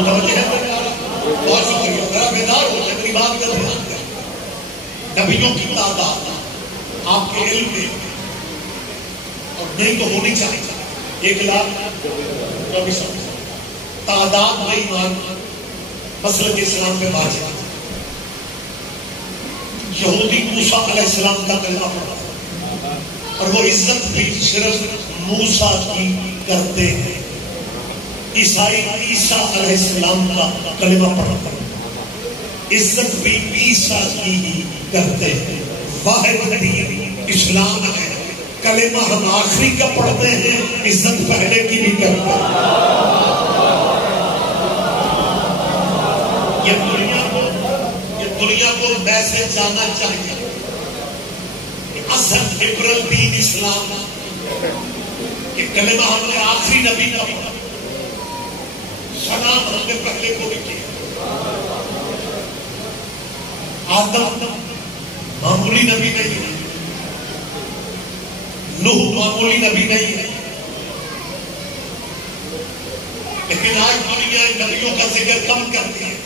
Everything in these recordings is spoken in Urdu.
متوجہ ہے بہت شکریہ، ذرا بیدار ہو جائے، میری بات کا دھیان دیں. نبیوں کی تعداد آپ کے علم میں اور نہیں تو ہونی چاہیے 1,24,000 تعداد میں ایمان مسلک اسلام میں واجب. یہودی موسیٰ علیہ السلام کا کلمہ پڑھا اور وہ عزت بھی صرف موسیٰ کی کرتے ہیں. عیسائی عیسیٰ علیہ السلام کا کلمہ پڑھا عزت بھی عیسیٰ کی ہی کرتے ہیں. واحد دین اسلام ہے، کلمہ ہم آخری کا پڑھتے ہیں، عزت پہلے کی بھی کرتے ہیں. یہ دنیا کو میسج جانا چاہیے کہ اصل عبر دین اسلام کہ کلمہ ہم نے آخری نبی کا پڑھا، سلام ہم نے پہلے کو بھی کیا. آدم معمولی نبی نہیں ہے، نوح معمولی نبی نہیں ہے، لیکن آج دنیا نبیوں کا ذکر کم کرتی ہے،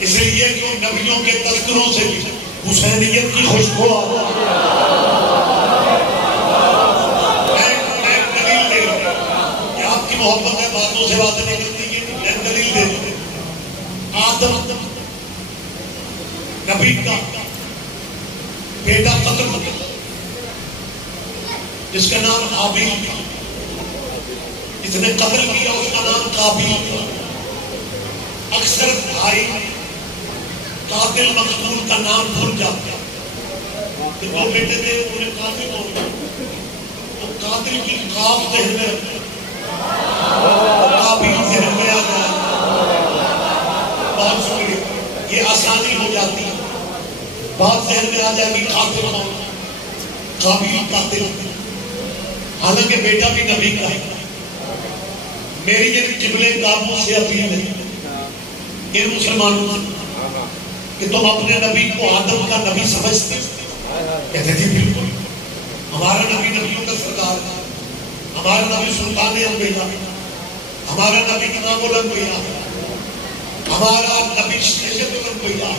اس لیے جو نبیوں کے تذکروں سے بھی حسینیت کی خوشبو آتی ہے. میں دلیل دے رہا ہوں کہ آپ کی محبت ہے، باتوں سے باتیں نکلتی ہیں، میں دلیل دے رہا ہوں. آدم نبی کا بیٹا قتل ہو گیا جس کا نام حابیل تھا، جس نے قتل کیا اس کا نام قابیل تھا. اکثر بھائی قاتل مقتول کا نام بھول جاتے ہیں کہ دو بیٹے تھے انہیں قاتل ہو گیا، وہ قاتل کی قاف ذہن میں رکھتے قابیل ذہن میں آ جائے. بہت شکریہ، یہ آسانی ہو جاتی ہے، بات ذہن میں آ جائے گی قاتل ہو قابیل قاتل، حالانکہ بیٹا بھی نبی کا ہے. میری یہ قبلے کعبوں سے اپیل ہے کہ مسلمانوں سے کہ تم اپنے نبی کو آدم کا نبی سمجھتے؟ کہتے جی بالکل، ہمارا نبی نبیوں کا سردار ہے، ہمارا نبی سلطان انبیاء، ہمارا نبی امام الانبیاء، ہمارا نبی سید الانبیاء.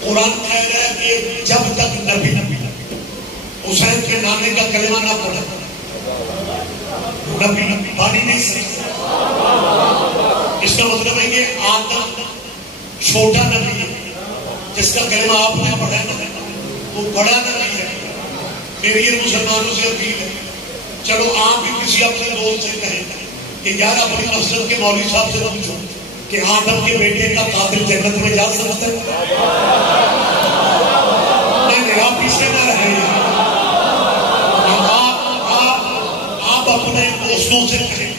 قرآن کہہ رہا ہے کہ جب تک نبی حسین کے نانے کا کلمہ نہ پڑھے نبی بانی نہیں سکتا. اس کا مطلب ہے کہ آدم چھوٹا نبی ہے، جس کا کلمہ آپ نے پڑھا ہے وہ بڑا نبی ہے. میری یہ مسلمانوں سے اپیل ہے، چلو آپ بھی کسی اپنے دوست سے کہیں کہ یار اپنی مسجد کے مولوی صاحب سے پوچھو کہ آدم کے بیٹے کا قاتل جنت میں جا سکتا ہے؟ نہیں، آپ پیچھے نہ رہے. آپ اپنے دوستوں سے کہیں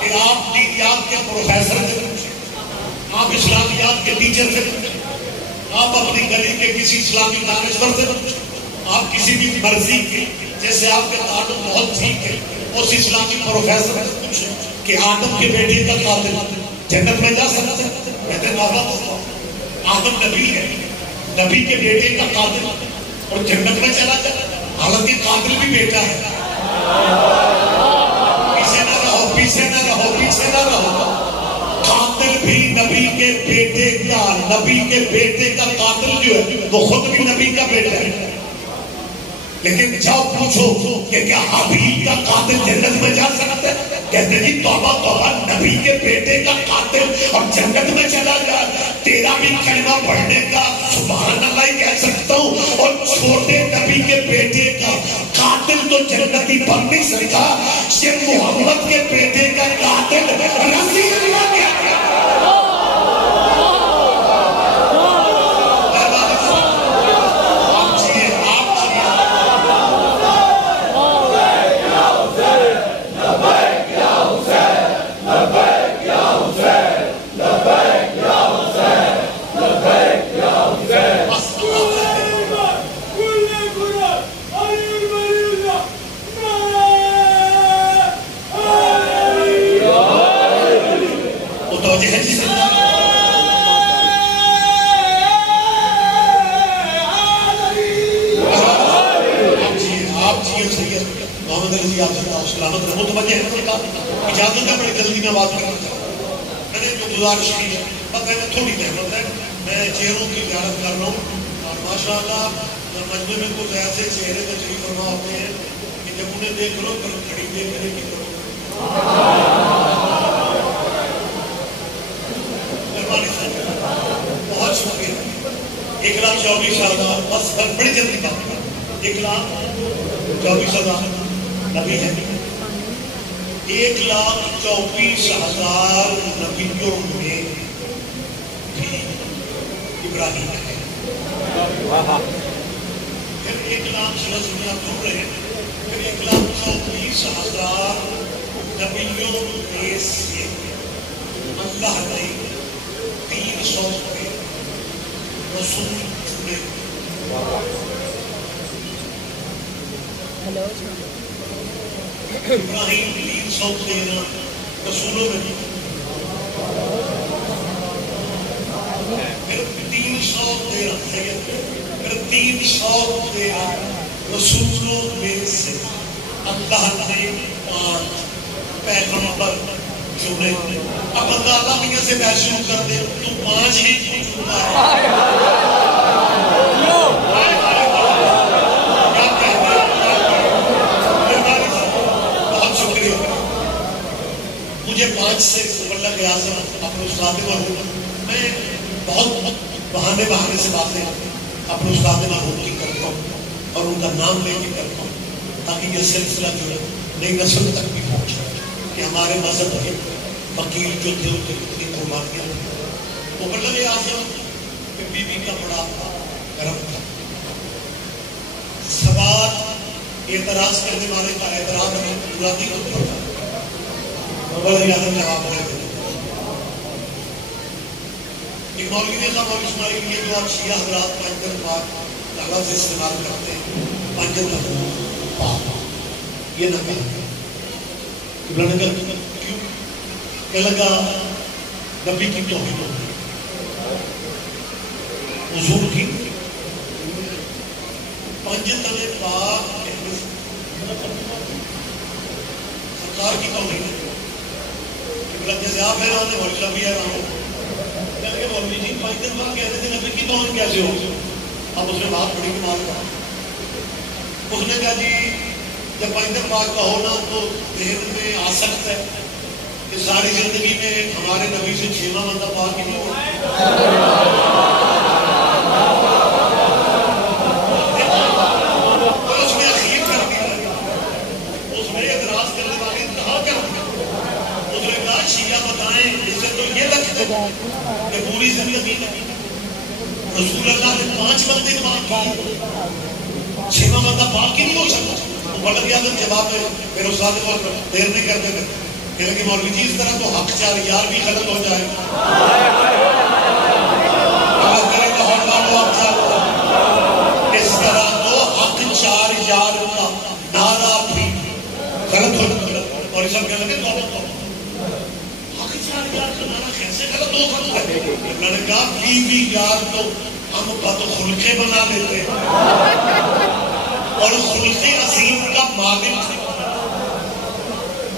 کہ آپ دینیات کے پروفیسر سے پوچھیں، آپ اسلامیات کے ٹیچر سے پوچھیں، آپ اپنی گلی کے کسی اسلامی دانشور سے پوچھیں، آپ کسی بھی مرضی کے جیسے آپ کے تعلق بہت ٹھیک ہے اس اسلامی پروفیسر سے پوچھیں کہ آدم کے بیٹے کا قاتل جنت میں جا سکتا ہے؟ کہتے ہیں بابا آدم نبی ہے، نبی کے بیٹے کا قاتل اور جنت میں چلا جائے، حالانکہ قاتل بھی بیٹا ہے. پیچھے نہ رہو، پیچھے نہ رہو، پیچھے نہ رہو. قاتل بھی نبی کے بیٹے کا، نبی کے بیٹے کا قاتل جو ہے وہ خود بھی نبی کا بیٹا ہے. لیکن جب پوچھو کہ کیا حابیل کا قاتل جنت میں جا سکتا ہے؟ کہتے جی توبہ توبہ، نبی کے بیٹے کا قاتل اور جنت میں چلا جائے. تیرا بھی کلمہ پڑھنے کا سبحان اللہ ہی کہہ سکتا ہوں، اور چھوٹے نبی کے بیٹے کا قاتل تو جنتی بن نہیں سکتا. یہ محمد کے بیٹے کا قاتل رسول اللہ کیا اجازت ہے بڑی جلدی میں بات کرنا چاہتا ہوں. گزارش کی ہے، پتہ ہے تھوڑی نعمت ہے، میں چہروں کی زیارت کر رہا ہوں، اور ماشاء اللہ مجمع میں کچھ ایسے چہرے تشریف فرما ہوتے ہیں کہ جب انہیں دیکھ لو پھر کھڑی دیکھنے کی کرو. بہت شکریہ. 1,24,000 بس بڑی جلدی بات، 1,24,000 نبی ہے. 1,24,000 نبیوں میں بھی ابراہیم ہے. پھر 1,00,000 سورج میں آپ ڈھونڈ رہے ہیں، پھر 1,24,000 نبیوں میں سے اللہ نے 300 رسول چنے. ابراہیم 313 رسولوں میں پھر 313 رسولوں میں سے اللہ نے 5 پیغمبر چنے. اب اللہ میاں سے بحث شروع کر دے تو 5 ہی چنتا ہے. مجھے 5 سے مبلغ اعظم اپنے استاد مرحوم، میں بہت بہانے سے باتیں اپنے استاد مرحوم کی کرتا ہوں اور ان کا نام لے کے کرتا ہوں تاکہ یہ سلسلہ جو ہے نئی نسل تک بھی پہنچے کہ ہمارے مذہب کے وکیل جو تھے ان کی کتنی قربانیاں. مبلغ اعظم بی بی کا بڑا کرم تھا. سوال اعتراض کرنے والے کا اعتراض پورا نہیں ہوتا تھا. مبلغ اعظم جواب دے دیتے. ایک مولوی نے کہا مولوی اسماعیل یہ جو آپ شیعہ حضرات پنجر پاک لفظ استعمال کرتے ہیں پنجر پاک یہ نہ کہا. قبلہ نے کہا کیوں؟ کہ لگا نبی کی توہین ہو گئی، حضور کی پنجر پاک سرکار کی توہین ہے. قبلہ جیسے آپ حیران ہیں مولوی صاحب بھی حیران ہو. مولوی جی 5 دن بعد کہتے تھے نبی کی توہین کیسے ہو؟ اب اس نے بات بڑی کمال کہا. اس نے کہا جی جب 5 دن بعد کا ہونا تو ذہن میں آ سکتا ہے کہ ساری زندگی میں ہمارے نبی سے 6واں بندہ پاک ہی نہیں ہوا. اور اس میں اخیر کر دیا، اس میں اعتراض کرنے والے کہا کر دیا. اس نے کہا شیعہ بتائیں اس سے تو یہ لگتا ہے کہ پوری زندگی میں رسول اللہ نے 5 بندے پاک کیے، 6واں بندہ پاک ہی نہیں ہو سکتا. مبلغ اعظم جواب میں میرے استاد کو دیر نہیں کرتے تھے کہ مولوی جی اس طرح تو حق 4 یار بھی غلط ہو جائے. اس طرح تو حق 4 یار کا نعرہ بھی غلط ہو جائے. اور یہ سب کہنے لگے حق 4 یار کا نعرہ کیسے غلط ہو سکتا ہے؟ میں نے کہا بیوی یار تو ہم بد خلقے بنا دیتے ہیں اور خلق عظیم کا مالک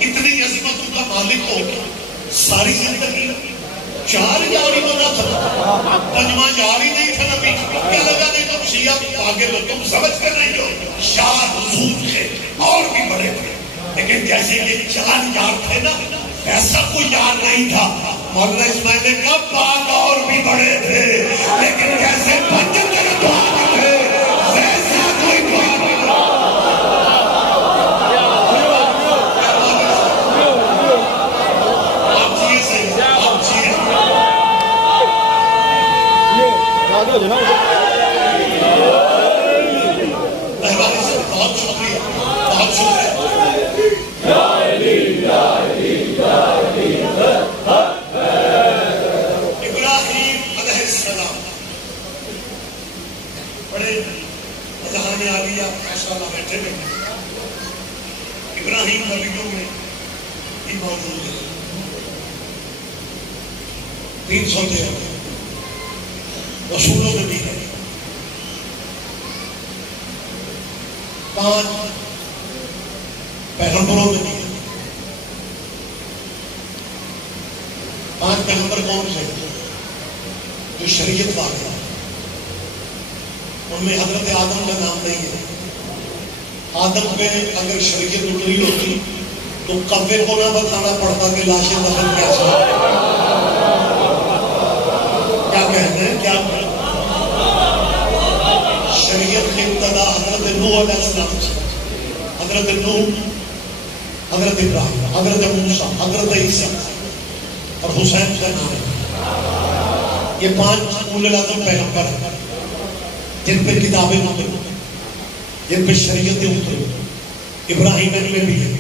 اتنی عظمتوں کا مالک ہو ساری زندگی 4 یاری بنا تھا، 5واں یاری نہیں تھا نبی. کیا لگا نہیں تم شیعہ پاگل ہو، تم سمجھ کر نہیں ہو. یار حضور تھے اور بھی بڑے تھے، لیکن جیسے یہ 4 یار تھے نا ایسا کوئی یار نہیں تھا. مولانا اسماعیل نے کہا پاک اور بھی بڑے تھے لیکن جیسے 5 پاک تھے ویسا کوئی پاک نہیں تھا. آپ جیے سے آپ جیے مہربانی سے بہت شکریہ، بہت شکریہ. ابراہیم علیہ السلام بڑے اذہان عالیہ ماشاءاللہ بیٹھے ہوئے. ابراہیم نبیوں میں بھی موجود ہے. 313 رسولوں میں بھی ہے. 5 پیغمبروں میں بھی ہے. 5 پیغمبر کون سے جو شریعت والے ہیں؟ ان میں حضرت آدم کا نام نہیں ہے. آدم پہ اگر شریعت اتری ہوتی تو کبے کو نہ بتانا پڑتا کہ لاشیں دفن کیسے. کیا کہتے ہیں کیا شریعت کی ابتدا حضرت نوح علیہ السلام سے. حضرت نوح، حضرت ابراہیم، حضرت موسیٰ، حضرت عیسیٰ اور حسین کا نام ہے. یہ 5 اولو العزم پیغمبر ہیں جن پہ کتابیں اتری، جن پہ شریعتیں اتری. ابراہیم ان میں بھی ہے.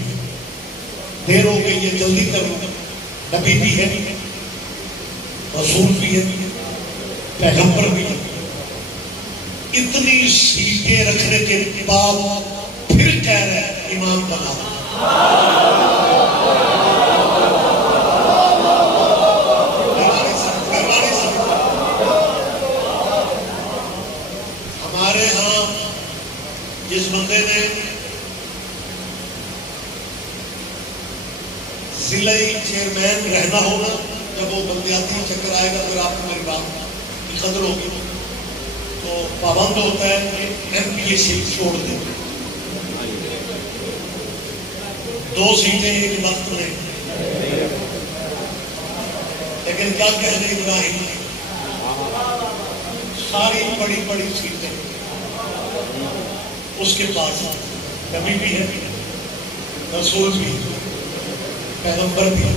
دیر ہو گئی ہے، جلدی کرو. نبی بھی ہے، رسول بھی ہے، پیغمبر بھی ہے. اتنی سیٹیں رکھنے کے بعد پھر کہہ رہے ہیں امام بنا. ہمارے ہاں جس بندے نے ضلع چیئرمین رہنا ہوگا، جب وہ بلدیاتی چکر آئے گا پھر آپ کو میری بات کی قدر ہوگی تو پابند ہوتا ہے کہ ایم پی اے سیٹ چھوڑ دیں. 2 سیٹیں ایک وقت میں. لیکن کیا کہنے ابراہیم نے ساری بڑی بڑی سیٹیں اس کے پاس. نبی بھی ہے، رسول بھی، پیغمبر بھی.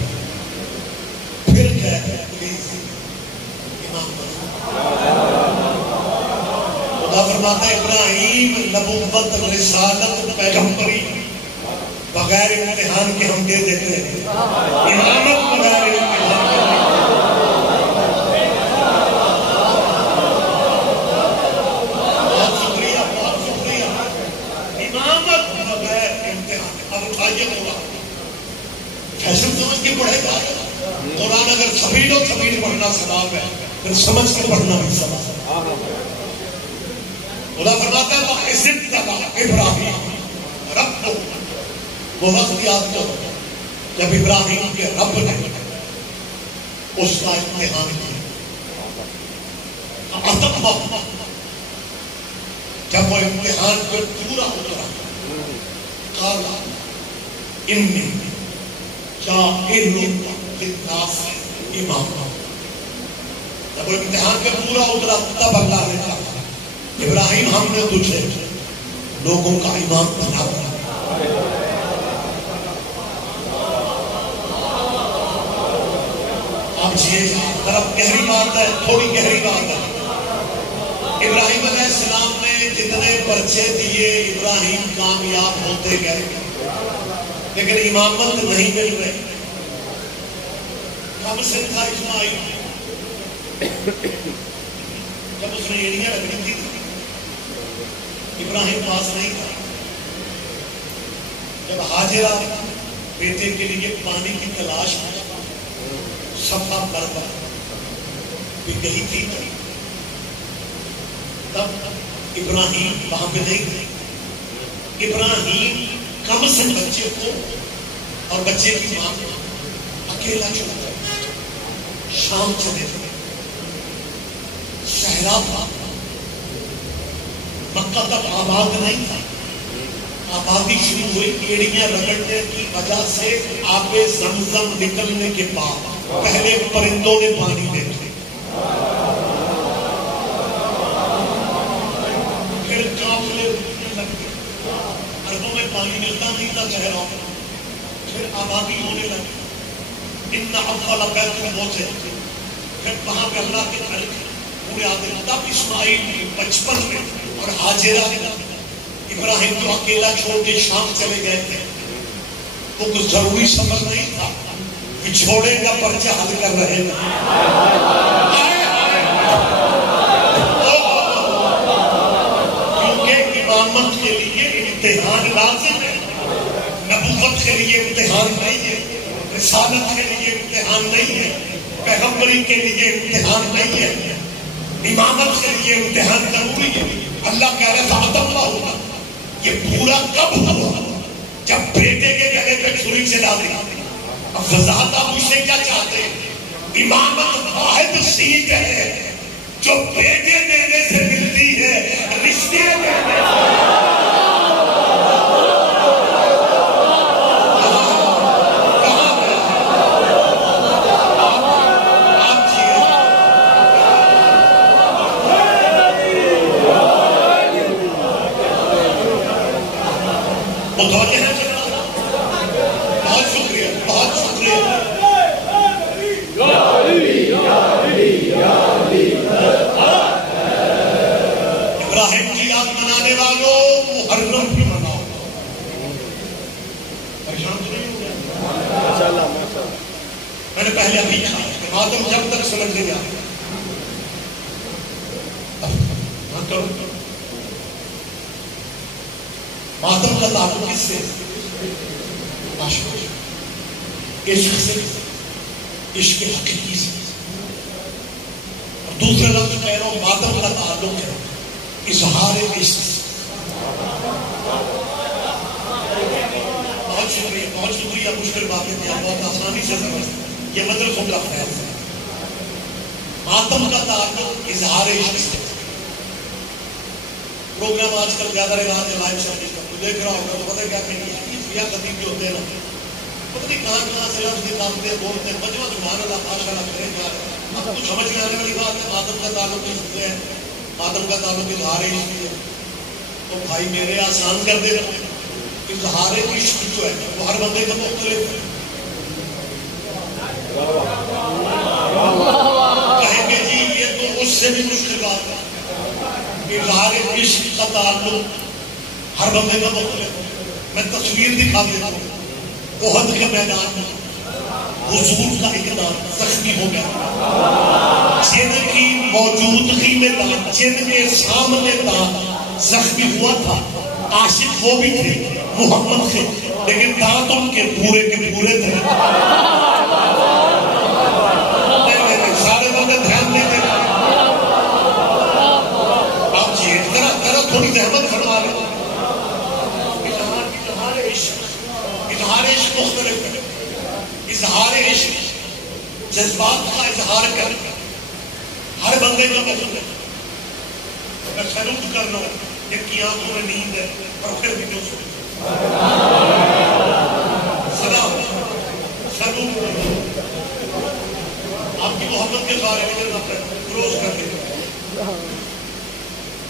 پھر کیا ہے امام خدا فرماتا ہے ابراہیم نبوت رسالت پیغمبری بغیر امتحان کے ہم دے دیتے ہیں. امامت بغیر امتحان کے. بہت شکریہ، بہت شکریہ. امامت بغیر امتحان. اب اٹھائیے ہوگا فیصل سمجھ کے پڑھے گا. قرآن اگر سبیل و سبیل پڑھنا ثواب ہے پھر سمجھ کے پڑھنا بھی ثواب ہے. خدا فرماتا ہے وَإِذِ ابْتَلَىٰ إِبْرَاهِيمَ رَبُّهُ. وہ وقت یاد کرو جب ابراہیم کے رب نے اس کا امتحان کیا. جب وہ امتحان پر پورا اترا قال انی جاعل للناس اماما. جب وہ امتحان پر پورا اترا تب اللہ نے کہا ابراہیم ہم نے تجھے لوگوں کا امام بنا دیا. اب یہ طرف گہری بات ہے، تھوڑی گہری بات ہے. ابراہیم علیہ السلام نے جتنے پرچے دیے ابراہیم کامیاب ہوتے گئے لیکن امامت نہیں مل رہی. کم سے تھا اسماعیل جب اس نے ایڑیاں رکھی تھی ابراہیم پاس نہیں تھا. جب ہاجرہ بیٹے کے لیے پانی کی تلاش میں صفا مروا بھی گئی تھی تب ابراہیم وہاں پہ نہیں تھے. ابراہیم کم سے بچے کو اور بچے کی ماں کو اکیلا چھوڑ کر شام چلے تھے. صحرا تھا، مکہ تک آباد نہیں تھا. آبادی شروع ہوئی ایڑیاں رگڑنے کی وجہ سے آب زمزم نکلنے کے بعد پہلے پرندوں نے پانی دیکھے، پھر قافلے اٹھنے لگے. عربوں میں پانی ملتا نہیں تھا شہروں میں، پھر آبادی ہونے لگی. ان اول بیت پہنچے، پھر وہاں پہ اللہ کے گھر پورے آتے. تب اسماعیل 55 میں اور ہاجرہ ابراہیم تو اکیلا چھوڑ کے شام چلے گئے تھے. وہ کچھ ضروری سفر نہیں تھا، چھوڑے کا پرچہ حل کر رہے ہیں. کیونکہ امامت کے لیے امتحان لازم ہے، نبوت کے لیے امتحان نہیں ہے، رسالت کے لیے امتحان نہیں ہے، پیغمبری کے لیے امتحان نہیں ہے، امامت کے لیے امتحان ضروری ہے. اللہ کہہ رہا تھا اللہ ہوگا. یہ پورا کب ہوا؟ جب بیٹے کے گلے پہ چھری چلا دی. اب وضاحت آپ مجھ سے کیا چاہتے ہیں؟ امامت واحد سیٹ ہے جو بیٹے دینے سے ملتی ہے، رشتے دینے سے۔ بہت شکریہ، بہت شکریہ۔ ابراہیم کی یاد منانے والوں محرم بھی مناؤ۔ پریشان تو نہیں ہو گیا؟ میں نے پہلے ابھی کہا کہ ماتم جب تک سمجھ نہیں آئے ماتم کا تعلق کس سے؟ عشق سے، عشق حقیقی سے۔ اور دوسرا لفظ کہہ رہا ہوں، ماتم کا تعلق ہے اظہار عشق سے۔ بہت شکریہ، بہت شکریہ۔ مشکل باتیں تھی، آپ بہت آسانی سے سمجھتے، یہ مدرسوں کا فیض ہے۔ ماتم کا تعلق اظہار عشق سے۔ پروگرام آج کل زیادہ رہا ہے لائیو سروس کا، تو دیکھ رہا ہوگا تو پتہ کیا کہیں گے، یہ خطیب جو ہوتے ہیں نا، پتہ نہیں کہاں سے لفظ نکالتے ہیں، بولتے ہیں، مجمع سبحان اللہ ماشاء اللہ کریں جا رہے ہیں۔ اب کچھ سمجھ میں آنے والی بات ہے، ماتم کا تعلق عشق سے ہے، ماتم کا تعلق اظہار عشق سے ہے۔ تو بھائی میرے آسان کر دے رہا ہوں، اظہار عشق جو ہے وہ ہر بندے کا مختلف ہے۔ کہیں گے جی یہ تو اس سے بھی مشکل بات ہے، اظہار عشق کا تعلق ہر بندے کا مختلف ہے۔ میں تصویر دکھا دیتا ہوں، احد کے میدان میں حضور کا اقدام زخمی ہو گیا، جن کی موجودگی میں جن کے سامنے زخمی ہوا تھا، عاشق وہ بھی تھے محمد سے، لیکن دانت ان کے پورے تھے۔ سارے بندے دھیان نہیں دے رہے، آپ جی ذرا تھوڑی زحمت فرما لیں۔ اظہار عشق مختلف ہے۔ اظہار عشق جذبات کا اظہار کر ہر بندے کا مختلف ہے۔ میں سلوٹ کر رہا ہوں، جن کی آنکھوں میں نیند ہے اور پھر بھی جو سلوٹ سلام سلوٹ آپ کی محبت کے بارے میں روز کر کے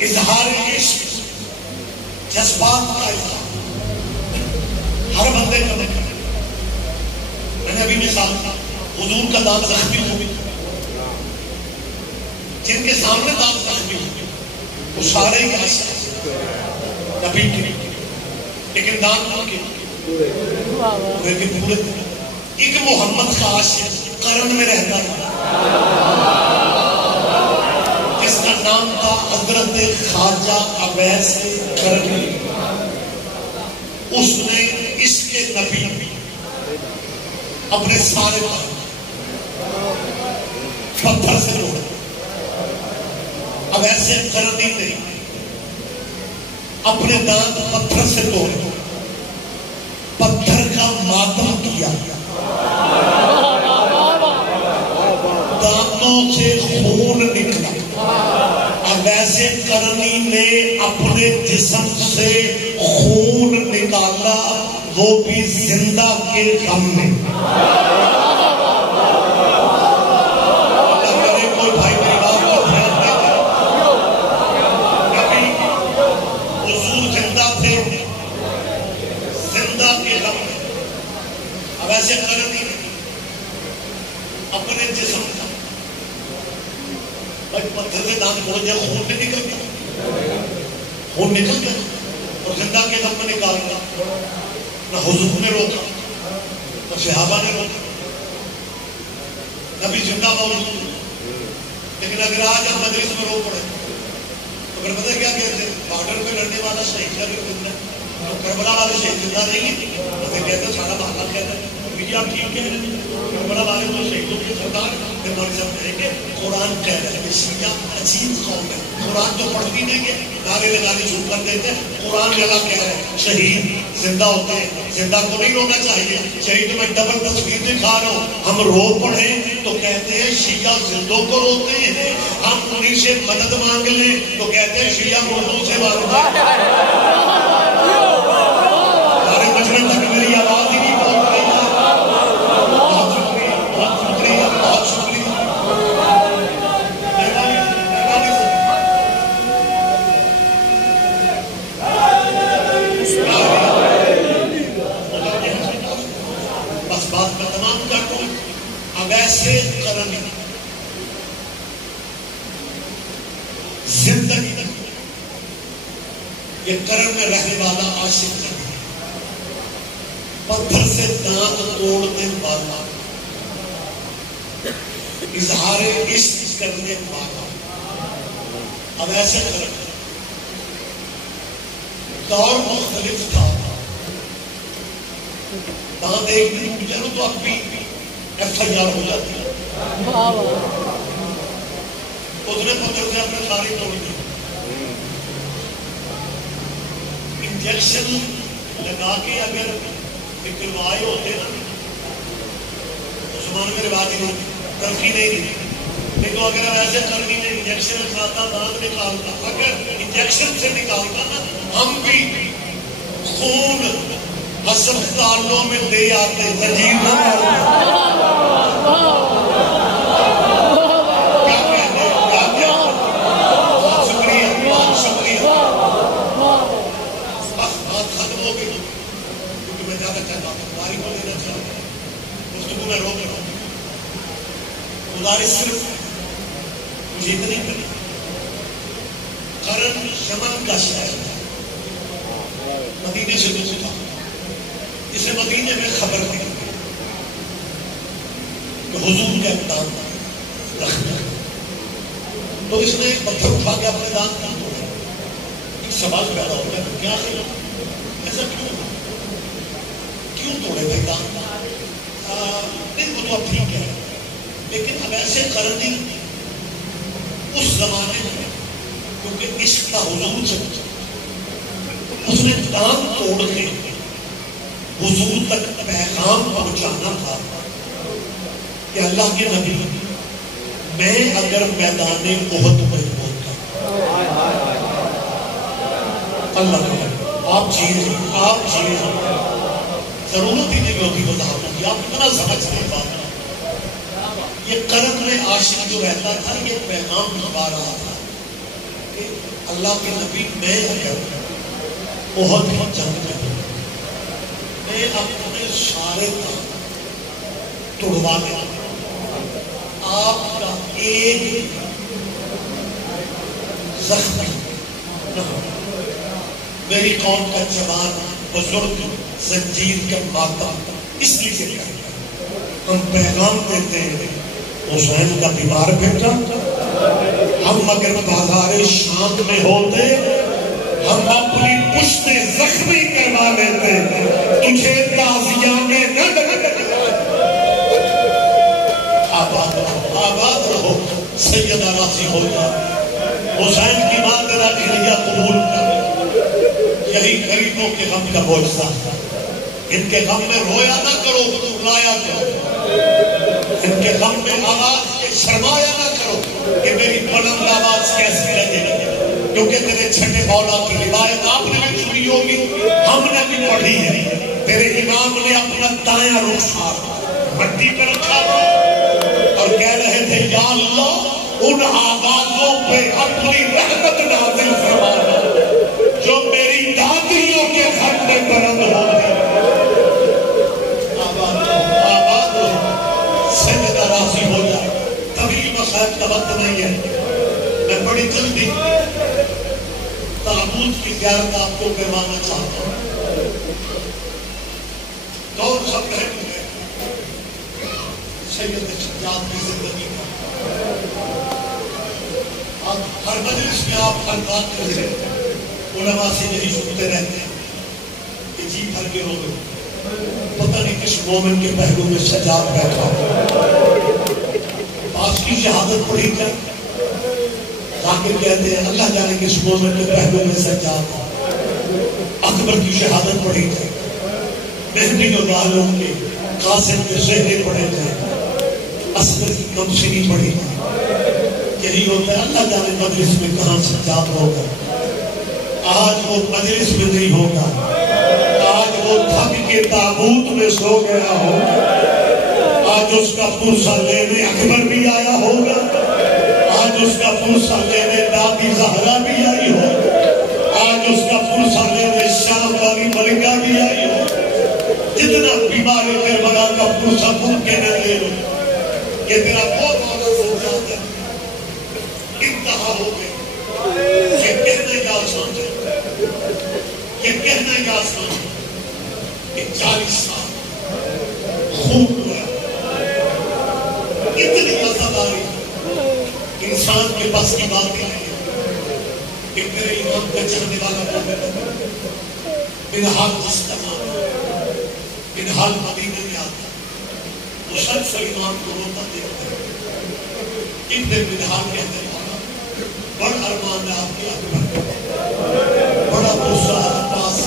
اظہار عشق جذبات کا اظہار ہر بندے کا مختلف۔ میں نے ابھی مثال حضور کا دانت زخمی ہو گیا، جن کے سامنے دانت زخمی ہو گیا وہ سارے ہی عاشق نبی کے، لیکن دانت کے پورے تھے۔ ایک محمد کا عاشق قرن میں رہتا ہے جس کا نام تھا حضرت خواجہ اویس قرنی۔ اس نے اس کے نبی اپنے سارے پتھر سے جوڑا۔ اب ایسے قرنی نے اپنے دانت پتھر سے توڑے، پتھر کا ماتم کیا، دانتوں سے خون نکلا۔ اب ایسے قرنی نے اپنے جسم سے خون نکالا، وہ بھی زندہ کے غم میں۔ کوئی بھائی میری بات کو دھیان دے، نبی حضور زندہ تھے، زندہ کے غم میں۔ اب ایسے قرنی نے اپنے جسم کا پتھر سے دانت کھول دیا، خون میں نکل گیا، خون نکل گیا اور زندہ کے غم میں نکال گیا۔ نہ حضور نے روکا نہ صحابہ نے روکا، نبی زندہ موجود، لیکن اگر آج ہم مجلس میں رو پڑے تو پھر پتہ کیا کہتے ہیں، بارڈر پہ لڑنے والا شہید کا بھی خون ہے، کربلا والے شہید زندہ نہیں ہیں، ہمیں کہتے ہیں سارا محلہ کہتا ہے کہ آپ ٹھیک کہہ رہے ہیں، کربلا والے تو شہیدوں کے سردار پھر ہمارے ساتھ کہیں گے قرآن کہہ رہے ہیں کہ شیعہ عجیب قوم ہے، قرآن تو پڑھتی نہیں ہے، نعرے لگانے شروع کر دیتے ہیں، قرآن میں اللہ کہہ رہے ہیں شہید زندہ ہوتے ہیں، زندہ کو نہیں رونا چاہیے، شہید میں ڈبل تصویر دکھا رہا ہوں، ہم رو پڑھیں تو کہتے ہیں شیعہ زندوں کو روتے ہیں، ہم انہیں سے مدد مانگ لیں تو کہتے ہیں شیعہ مردوں سے مانگتے ہیں۔ سارے مجرم تک میری آواز ہی نہیں پہنچ رہی ہے۔ بہت شکریہ، بہت شکریہ، بہت شکریہ۔ بس بات میں تمام کر دوں، اب ایسے کرنی زندگی یہ کرم میں رہنے والا عاشق نہیں، پتھر سے دانت توڑنے والا، اظہار عشق کرنے والا، اب ایسے کرم دور مختلف تھا، دانت ایک دن گزرو تو اب بھی FIR ہو جاتی ہے، اس نے پتھر سے اپنے ساری توڑ دی، انجیکشن لگا کے اگر نکلوائے ہوتے نا، مسلمانوں میں رواج ہی نہیں، ترقی نہیں دی، لیکن اگر ایسے کرنی نے انجیکشن لگاتا دانت نکالتا، اگر انجیکشن سے نکالتا نا ہم بھی خون ہسپتالوں میں دے آتے، زنجیر نہ مارتے۔ کیا کہتے ہیں، کیا کہتے ہیں، بہت شکریہ، بہت شکریہ۔ بس بات ختم ہو گئی کیونکہ میں زیادہ چاہتا ہوں تمہاری کو دینا چاہتا ہوں، گفتگو میں روک رہا ہوں، گزارش صرف مجھے اتنی کرنی، کرن یمن کا شہر ہے، مدینے سے دور تھا، اسے مدینے میں خبر دی کہ حضور کا اقدام رکھنا، تو اس نے ایک پتھر اٹھا کے اپنے دانت کہاں توڑا، ایک سوال پیدا ہو گیا کیا خیال ایسا کیوں توڑے بھائی دانت؟ نہیں وہ تو اب ٹھیک ہے، لیکن اب ایسے کرنی اس زمانے میں کیونکہ عشق کا حضور سے اس نے دانت توڑ کے حضور تک پیغام پہنچانا تھا کہ اللہ کے نبی میں اگر میدان احد میں ہوتا، اللہ آپ جیئے ضرورت ہی نہیں ہوتی وضاحت کی، آپ اتنا سمجھتے ہیں بات، یہ قلب میں عاشق جو رہتا تھا یہ پیغام بھجوا رہا تھا کہ اللہ کے نبی میں اگر احد کی جنگ میں میں اپنے سارے کام توڑوا دیں، آپ کا ایک زخم میری قوم کا جوان بزرگ زنجیر کا ماتم اس لیے ہم پیغام دیتے ہیں حسین کا دیوار بیٹا، ہم اگر بازار شام میں ہوتے ہم اپنی پشتے زخمی کروا لیتے، تجھے تازیانے نہ ڈرتے، آباد رہو، سیدہ راضی ہو جائے، حسین کی بات راضیہ قبول کر، یہی غریبوں کے غم کا معجزہ، ان کے غم میں رویا نہ کرو رلایا کرو، ان کے غم میں آواز کے شرمایا نہ کرو کہ میری بلند آواز کیسی لگے، کیونکہ تیرے چھٹے مولا کی روایت آپ نے بھی سنی ہوگی، ہم نے بھی پڑھی ہے، تیرے امام نے اپنا دایاں رخسار مٹی پر رکھا اور کہہ رہے تھے یا اللہ ان آوازوں پہ اپنی رحمت نازل فرمانا جو میری دادیوں کے گھر میں بلند ہوتی، آباد ہو، سیدہ راضی ہو جائے، طویل مسائل کا وقت نہیں ہے، میں بڑی جلدی تابوت کی زیارت آپ کو کروانا چاہتا ہوں، دور سب رہ گئے سید شجاعت کی زندگی کا، اب ہر مجلس میں آپ ہر بات کرتے ہیں، علماء سے یہی سنتے رہتے ہیں جی بھر کے رو گئے. پتہ نہیں کس مومن کے پہلو میں سجاد بیٹھا پاس کی شہادت پڑھی جائے. ذاکر کہتے ہیں اللہ جانے کس مومن کے پہلو میں سجاد. اکبر کی شہادت پڑھی جائے, مہدی و لالوں کے قاسم کے زہرے پڑھے جائیں, اصغر کی کمسنی پڑھی جائے. یہی ہوتا ہے. اللہ جانے مجلس میں کہاں سجاد ہوگا. آج وہ مجلس میں نہیں ہوگا, آج وہ تھک کے تابوت میں سو گیا ہوگا. آج اس کا پرسہ لینے اکبر بھی آیا ہوگا, آج اس کا پرسہ لینے دادی زہرا بھی آئی ہوگا, آج اس کا پرسہ لینے شام والی ملکہ بھی آئی ہوگا. جتنا بیمار کربلا کا پرسہ ممکن ہے لے لو. یہ تیرا بہت بڑا سوچات ہے. انتہا ہو گئی. یہ کہنے کا آسان ہے, یہ کہنے کا آسان ہے کہ 40 سال خوب ہوا. اتنی وفاداری انسان کے پاس کی بات نہیں ہے کہ میرے امام کا چاہنے والا بنحال مستمع بنحال مدینہ میں آتا مسلسل امام کو روتا دیکھتا ہے. ایک دن بنحال کہتے ہیں بڑا ارمان ہے آپ کے اکبر, بڑا غصہ عباس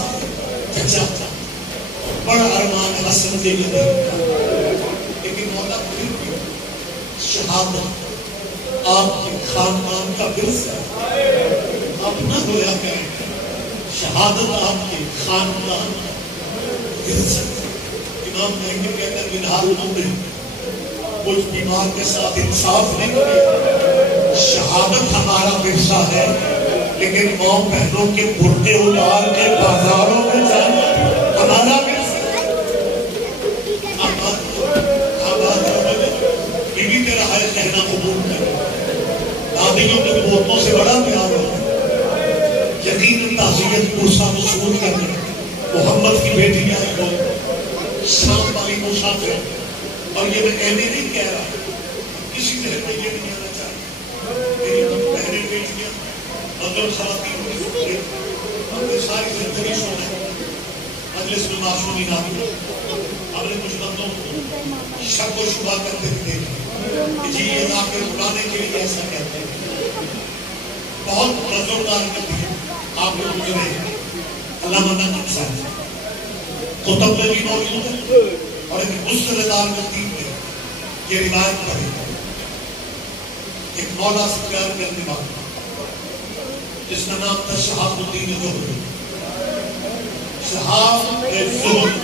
چچا تھا, بڑا ارمان ہے حسن دیکھے دیکھتا, لیکن مولا پھر بھی شہادت آپ کے خاندان کا ورثہ ہے. آپ نہ رویا کریں, شہادت آپ کے خاندان کا ورثہ ہے. امام مہنگی کہتے ہیں بنحال نے کچھ بیمار کے ساتھ انصاف نہیں کرے. شہادت ہمارا ورثہ ہے, لیکن ماں بہنوں کے برقے اتار کے بازاروں میں جانا ہمارا ورثہ ہے. بیوی تیرا ہے کہنا قبول کر, دادیوں کے بوتوں سے بڑا پیار ہو. یقین تعزیت پرسہ وصول کرنے محمد کی بیٹی آئی ہو شام والی مسافر. اور یہ میں کہنے نہیں کہہ رہا, کسی ذہن میں یہ نہیں آنا چاہتا. میری بہنیں بیٹیاں مگر خواتین ہوئی اپنے ساری زندگی سونا مجلس میں معصومی نہ ہوئی. ہم نے کچھ بندوں کو شک و شبہ کرتے ہوئے دیکھا کہ جی یہ ذاکر بلانے کے لیے ایسا کہتے ہیں. بہت بزرگار کرتے ہیں آپ لوگ گزرے علامہ نقب صاحب قطب میں بھی موجود ہے, اور ایک مستندار ترتیب میں یہ روایت پڑھی. ایک مولا سے پیار کرنے والا جس کا نام تھا شہاب الدین زہری. شہاب زہری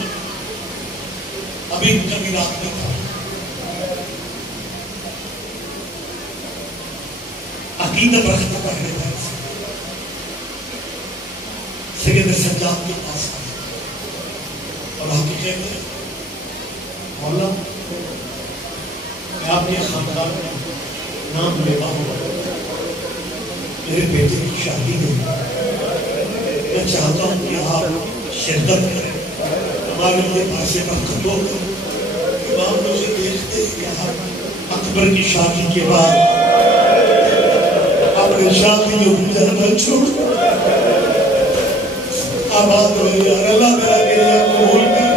ابھی کبھی رات میں تھا. عقیدت رکھتا پڑھنے کا سید سجاد کے پاس آیا اور حقیقت میں مولا میں آپ کے خاندان میں نام لیتا ہوں, میرے بیٹے کی شادی ہوئی, میں چاہتا ہوں کہ آپ شرکت کریں, ہمارے لیے پاسے پر خطو کریں. امام مجھے دیکھتے کہ آپ اکبر کی شادی کے بعد اپنے شادیوں کی جانا چھوڑ آباد رہو یار, اللہ میرا گریہ قبول کر.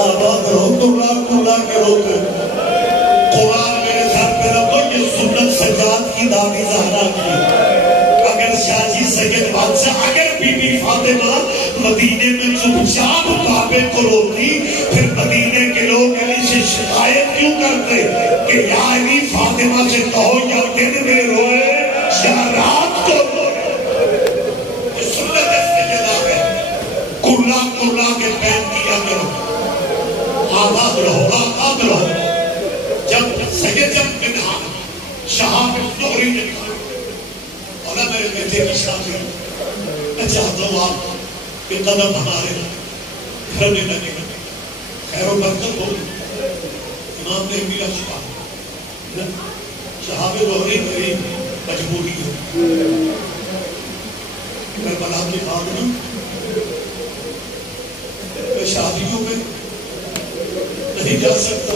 آباد رہو, کلا کے روتے قرآن میرے ساتھ پہ رکھو. یہ سنت سجاد کی دادی زہرا کی. اگر شاہجی سید بادشاہ اگر بی بی فاطمہ مدینے میں چپ چاپ کعبے کو روتی, پھر مدینے کے لوگ علی سے شکایت کیوں کرتے کہ یا علی فاطمہ سے کہو یا دن میں روئے یا رات کو روئے. یہ سنت سجدہ ہے. کلا کے پین کیا کرو. آباد رہو, آباد رہو. جب سید بن شہاب زہری نے کہا مولا میرے بیٹے کی شادی میں چاہتا ہوں آپ کے قدم ہمارے گھر میں لگے گا, خیر و برکت ہو. امام نے میرا شہاب زہری میری مجبوری ہے. کربلا کے بعد نا میں شادیوں میں نہیں جا سکتا.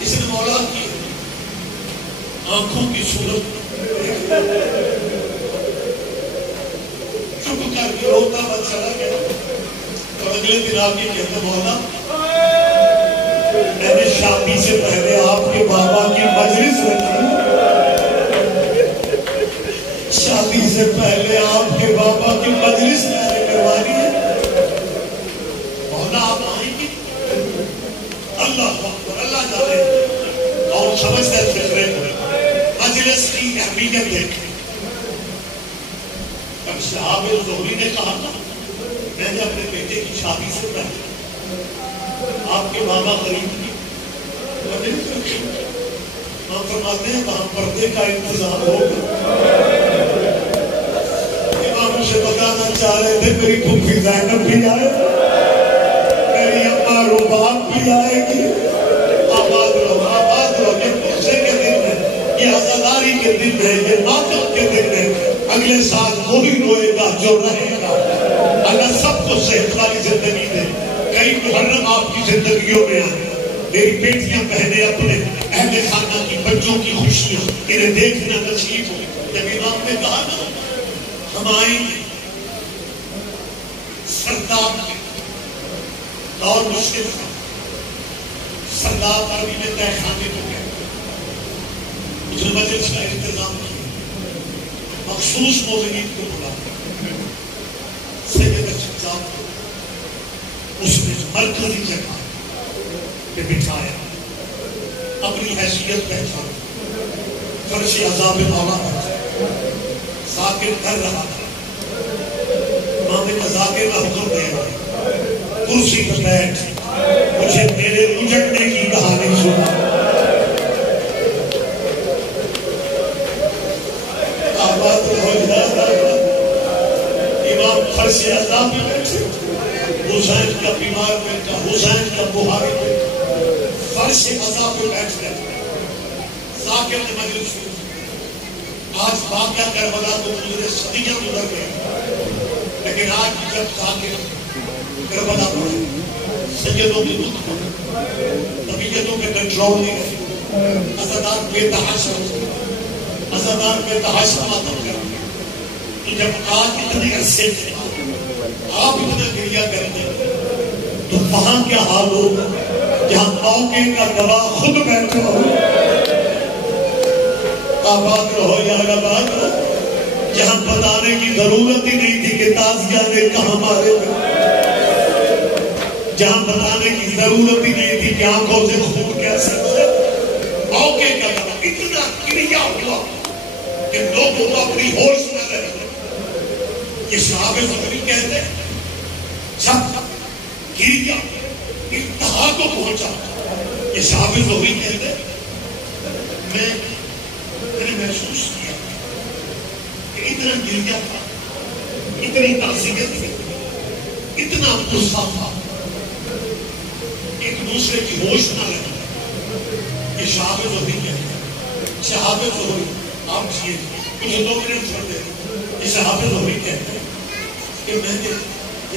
اس نے مولا کی آنکھوں کی صورت چپ کر روتا ہوا چلا گیا. اور اگلے دن آپ یہ کہتے مولا میں نے شادی سے پہلے آپ کے بابا کی مجلس رکھی. شادی سے پہلے آپ کے بابا کی مجلس میں نے کروانی ہے. مولا آپ آئیں گے. اللہ اکبر. اللہ جانے اور سمجھتا ہے فکرے کو مجلس کی اہمیت دیکھیں. اب صحاب زہری نے کہا تھا میں نے اپنے بیٹے کی شادی سے پہلے آپ کے بابا غریب کی مجلس رکھی. ہم فرماتے ہیں وہاں پردے کا انتظام ہوگا. امام مجھے بتانا چاہ رہے تھے میری پھوپھی زینب بھی آئے, میری اماں رباب بھی آئے گی. آباد رہو آباد رہو. یہ پوچھے کے دن ہے, یہ عزاداری کے دن ہے, یہ ماتم کے دن ہے. اگلے سال وہی روئے گا جو رہے گا. اللہ سب کو صحت والی زندگی دے. کئی محرم آپ کی زندگیوں میں آئے. میری بیٹیاں بہنیں اپنے اہل خانہ کی بچوں کی خوشیاں انہیں دیکھنا نصیب ہو. جب امام نے کہا نا ہم آئیں گے سرداب کے دور مشکل تھا. سرداب عربی میں تہ خانے کو کہتے ہیں. اس مجلس کا انتظام کیا مخصوص موضوعین کو بلا سید اچھاب کو اس نے مرکزی جگہ پہ بٹھایا. اپنی حیثیت پہچان فرش عذاب مولا ذاکر کر رہا تھا. امام ذاکر کا حکم دے رہا کرسی پر بیٹھ مجھے میرے اجڑنے کی کہانی سنا. امام فرش عذاب میں بیٹھے. حسین کا بیمار بیٹا, حسین کا بخاری بیٹا فرش عذاب میں بیٹھ گئے. ذاکر نے مجلس شروع. آج واقعہ کربلا تو گزرے صدیاں گزر گئے, لیکن آج جب ذاکر کربلا پڑے سیدوں کے دکھ پڑے, طبیعتوں کے کنٹرول نہیں رہے, عزادار بے تحاشا ہوتے, عزادار بے تحاشا ماتم کرتے. تو جب آج اتنے عرصے سے آپ اتنا گریہ کرتے تو وہاں کیا حال ہوگا جہاں موقع کا گواہ خود بیٹھا ہو. آباد رہو یا آباد رہو جہاں بتانے کی ضرورت ہی نہیں تھی کہ تازیہ نے کہاں مارے گا, جہاں بتانے کی ضرورت ہی نہیں تھی کہ آنکھوں سے خون کیسے موقع کا گواہ اتنا گریہ ہوا کہ لوگوں کو اپنی ہوش نہ رہے. یہ صحابہ زہری کہتے ہیں جب گریہ انتہا کو پہنچا. یہ صحابہ زہری کہتے ہیں میں نے محسوس کیا کہ اتنا گریہ تھا, اتنی تعزیت تھی, اتنا غصہ تھا, ایک دوسرے کی ہوش نہ رہی. یہ صحابہ زہری کہتے ہیں. صحابہ زہری آپ جیے مجھے 2 منٹ چھوڑ دیں. یہ صحابہ زہری کہتے ہیں کہ میں نے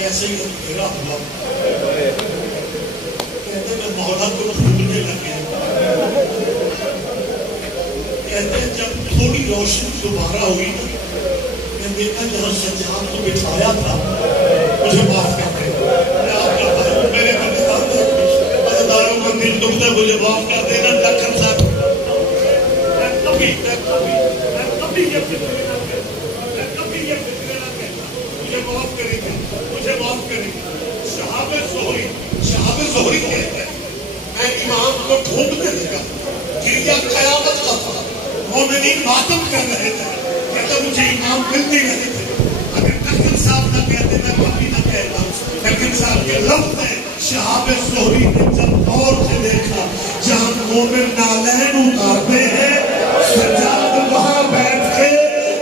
ایسے ہی گھیرا ہوا کہتے میں مولا کو ڈھونڈنے لگے. کہتے ہیں جب تھوڑی روشنی دوبارہ ہوئی میں دیکھا جہاں سجاد کو بٹھایا تھا مجھے معاف کر دیں. میں آپ کا بھائی میرے عزاداروں کا دل دکھتا ہے مجھے معاف کر دینا. لکھن صاحب میں کبھی یہ فکر نہ کرتا, مجھے معاف کریں گے, مجھے معاف کریں گے. صحابہ زہری کہتے ہیں میں امام کو ڈھونڈنے لگا. گریہ قیامت کا تھا, مومنین ماتم کر رہے تھے, کہتے مجھے امام ملتے رہے تھے. اگر لکھن صاحب نہ کہتے میں کبھی نہ کہتا. لکھن صاحب کے لفظ ہیں صحابہ زہری نے جب غور سے دیکھا جہاں مومن نالین اتارتے ہیں سجاد وہاں بیٹھ کے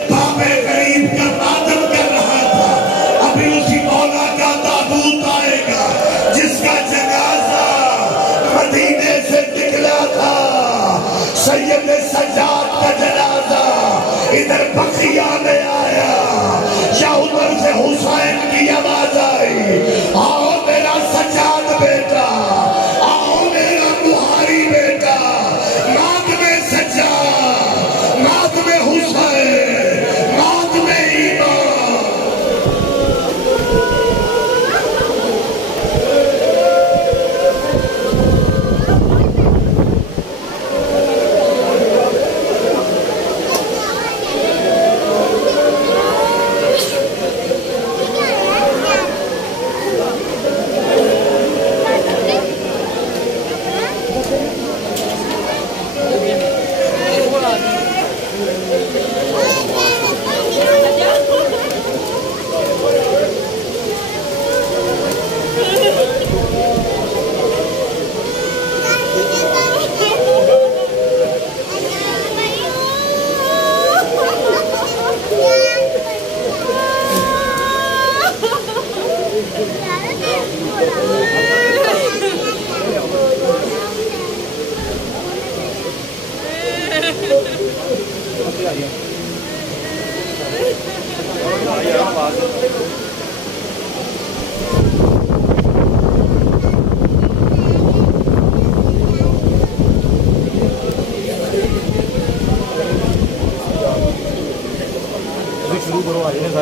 باب غریب کا ماتم کر رہا تھا. ابھی اسی مولا کا تابوت آئے گا جس کا جنازہ مدینے سے نکلا تھا. سید سجاد کا جنازہ ادھر بقیہ میں آیا یا ادھر سے حسین کی آواز آئی, آؤ میرا سجاد بیٹا, آؤ میرا بخاری بیٹا. رات میں سجاد, رات میں حسین, رات میں ایمان.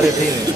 بیٹھی